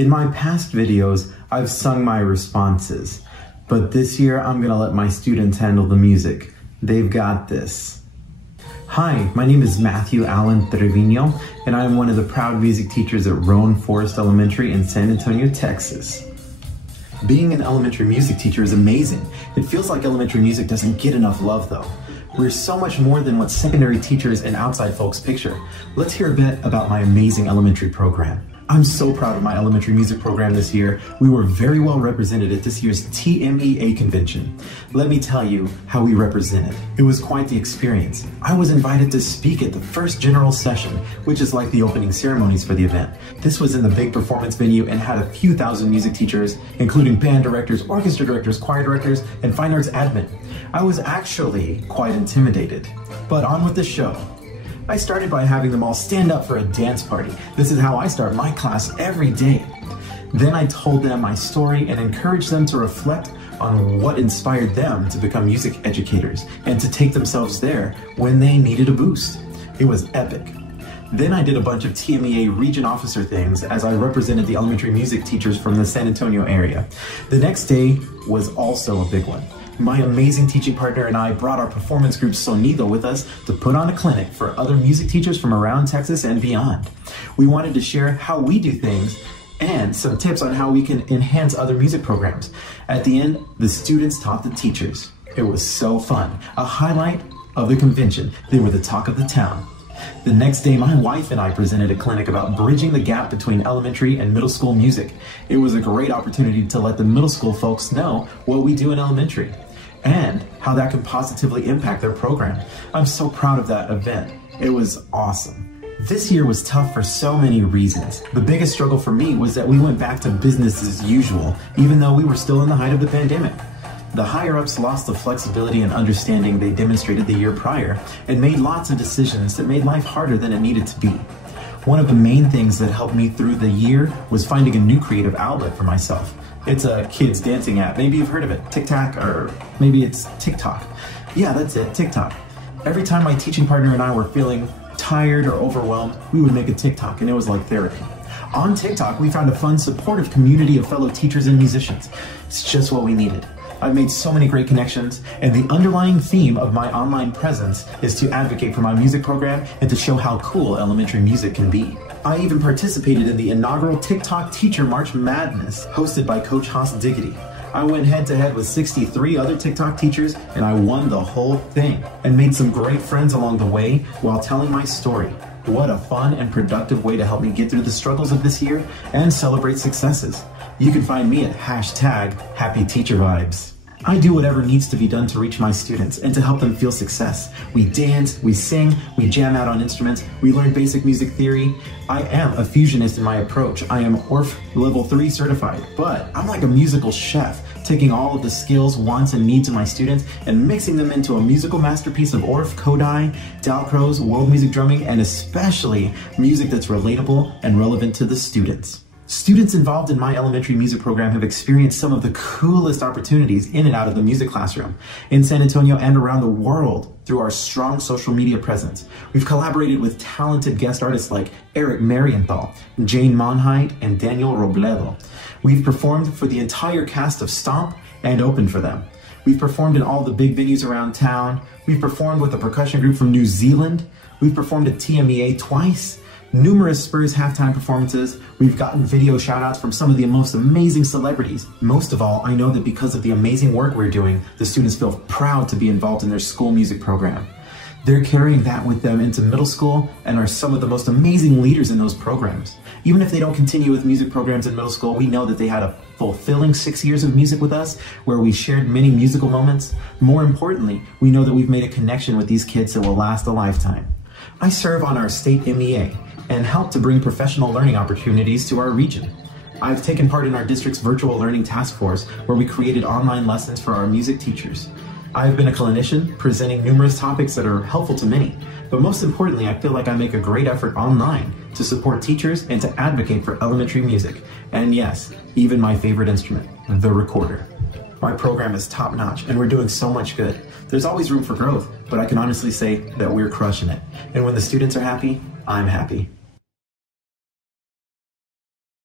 In my past videos, I've sung my responses, but this year I'm gonna let my students handle the music. They've got this. Hi, my name is Matthew Allen Trevino, and I am one of the proud music teachers at Roan Forest Elementary in San Antonio, Texas. Being an elementary music teacher is amazing. It feels like elementary music doesn't get enough love though. We're so much more than what secondary teachers and outside folks picture. Let's hear a bit about my amazing elementary program. I'm so proud of my elementary music program this year. We were very well represented at this year's TMEA Convention. Let me tell you how we represented. It was quite the experience. I was invited to speak at the first general session, which is like the opening ceremonies for the event. This was in the big performance venue and had a few thousand music teachers, including band directors, orchestra directors, choir directors, and fine arts admin. I was actually quite intimidated, but on with the show. I started by having them all stand up for a dance party. This is how I start my class every day. Then I told them my story and encouraged them to reflect on what inspired them to become music educators and to take themselves there when they needed a boost. It was epic. Then I did a bunch of TMEA region officer things as I represented the elementary music teachers from the San Antonio area. The next day was also a big one. My amazing teaching partner and I brought our performance group Sonido with us to put on a clinic for other music teachers from around Texas and beyond. We wanted to share how we do things and some tips on how we can enhance other music programs. At the end, the students taught the teachers. It was so fun. A highlight of the convention. They were the talk of the town. The next day, my wife and I presented a clinic about bridging the gap between elementary and middle school music. It was a great opportunity to let the middle school folks know what we do in elementary and how that can positively impact their program. I'm so proud of that event. It was awesome. This year was tough for so many reasons. The biggest struggle for me was that we went back to business as usual, even though we were still in the height of the pandemic. The higher-ups lost the flexibility and understanding they demonstrated the year prior and made lots of decisions that made life harder than it needed to be. One of the main things that helped me through the year was finding a new creative outlet for myself. It's a kids dancing app. Maybe you've heard of it, TikTok, or maybe it's TikTok. Yeah, that's it, TikTok. Every time my teaching partner and I were feeling tired or overwhelmed, we would make a TikTok, and it was like therapy. On TikTok, we found a fun, supportive community of fellow teachers and musicians. It's just what we needed. I've made so many great connections, and the underlying theme of my online presence is to advocate for my music program and to show how cool elementary music can be. I even participated in the inaugural TikTok Teacher March Madness hosted by Coach Haas Diggity. I went head-to-head with 63 other TikTok teachers, and I won the whole thing and made some great friends along the way while telling my story. What a fun and productive way to help me get through the struggles of this year and celebrate successes. You can find me at #HappyTeacherVibes. I do whatever needs to be done to reach my students and to help them feel success. We dance, we sing, we jam out on instruments, we learn basic music theory. I am a fusionist in my approach. I am ORF Level 3 certified, but I'm like a musical chef, taking all of the skills, wants, and needs of my students and mixing them into a musical masterpiece of ORF, Kodai, Dalcroze, world music drumming, and especially music that's relatable and relevant to the students. Students involved in my elementary music program have experienced some of the coolest opportunities in and out of the music classroom in San Antonio and around the world through our strong social media presence. We've collaborated with talented guest artists like Eric Marienthal, Jane Monheit, and Daniel Robledo. We've performed for the entire cast of Stomp and opened for them. We've performed in all the big venues around town. We've performed with a percussion group from New Zealand. We've performed at TMEA twice. Numerous Spurs halftime performances. We've gotten video shout-outs from some of the most amazing celebrities. Most of all, I know that because of the amazing work we're doing, the students feel proud to be involved in their school music program. They're carrying that with them into middle school and are some of the most amazing leaders in those programs. Even if they don't continue with music programs in middle school, we know that they had a fulfilling 6 years of music with us where we shared many musical moments. More importantly, we know that we've made a connection with these kids that will last a lifetime. I serve on our state MEA and help to bring professional learning opportunities to our region. I've taken part in our district's virtual learning task force where we created online lessons for our music teachers. I've been a clinician presenting numerous topics that are helpful to many, but most importantly, I feel like I make a great effort online to support teachers and to advocate for elementary music. And yes, even my favorite instrument, the recorder. My program is top-notch and we're doing so much good. There's always room for growth, but I can honestly say that we're crushing it. And when the students are happy, I'm happy.